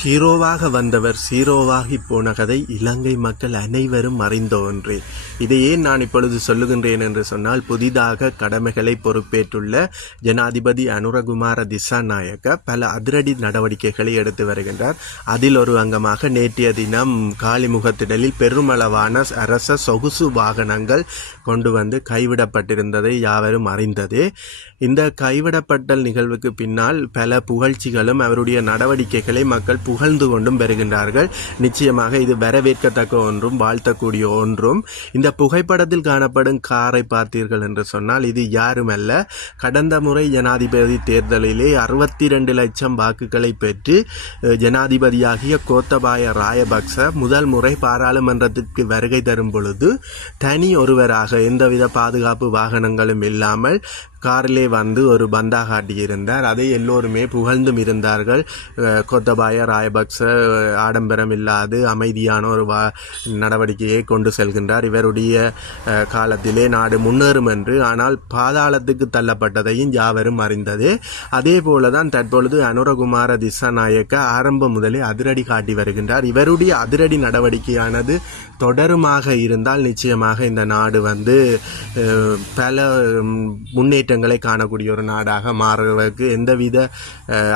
ஹீரோவாக வந்தவர் சீரோவாகி போன கதை இலங்கை மக்கள் அனைவரும் அறிந்த ஒன்றே. இதையே நான் இப்பொழுது சொல்லுகின்றேன் என்று சொன்னால், புதிதாக கடமைகளை பொறுப்பேற்றுள்ள ஜனாதிபதி அனுரகுமார திசாநாயக்க பல அதிரடி நடவடிக்கைகளை எடுத்து வருகின்றார். அதில் ஒரு அங்கமாக நேற்றைய தினம் காலிமுகத்திடலில் பெருமளவான அரச சொகுசு வாகனங்கள் கொண்டு வந்து கைவிடப்பட்டிருந்ததை யாவரும் அறிந்ததே. இந்த கைவிடப்பட்டல் நிகழ்வுக்கு பின்னால் பல புகழ்ச்சிகளும் அவருடைய நடவடிக்கைகளை மக்கள் புகழ்ந்து கொண்டும் பெறுகின்றார்கள். நிச்சயமாக இது வரவேற்கத்தக்க ஒன்றும் வாழ்த்தக்கூடிய ஒன்றும். இந்த புகைப்படத்தில் காணப்படும் காரை பார்த்தீர்கள் என்று சொன்னால், இது யாருமல்ல, கடந்த முறை ஜனாதிபதி தேர்தலிலே 62 லட்சம் வாக்குகளை பெற்று ஜனாதிபதியாகிய கோத்தபாய ராயபக்ச முதல் முறை பாராளுமன்றத்திற்கு வருகை தரும் பொழுது தனி ஒருவராக எந்தவித பாதுகாப்பு வாகனங்களும் இல்லாமல் காரிலே வந்து ஒரு பந்தா காட்டியிருந்தார். அதை எல்லோருமே புகழ்ந்தும் இருந்தார்கள். கோத்தபாய ராயபக்ச ஆடம்பரம் இல்லாது அமைதியான ஒரு நடவடிக்கையை கொண்டு செல்கின்றார். இவருடைய காலத்திலே நாடு முன்னேறும் என்று. ஆனால் பாதாளத்துக்கு தள்ளப்பட்டதையும் யாவரும் அறிந்தது. அதே போலதான் தற்பொழுது அனுரகுமார திசாநாயக்க ஆரம்பம் முதலே அதிரடி காட்டி வருகின்றார். இவருடைய அதிரடி நடவடிக்கையானது தொடருமாக இருந்தால் நிச்சயமாக இந்த நாடு வந்து பல முன்னேற்றங்களை காணக்கூடிய ஒரு நாடாக மாறுவதற்கு எந்தவித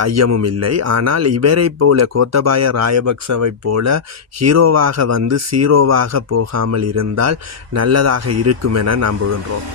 ஐயமும் இல்லை. ஆனால் இவரை போல கோத்தபாய ராயபக்சவை போல ஹீரோவாக வந்து சீரோவாக போகாமல் இருந்தால் நல்லதாக இருக்கும் என நம்புகின்றோம்.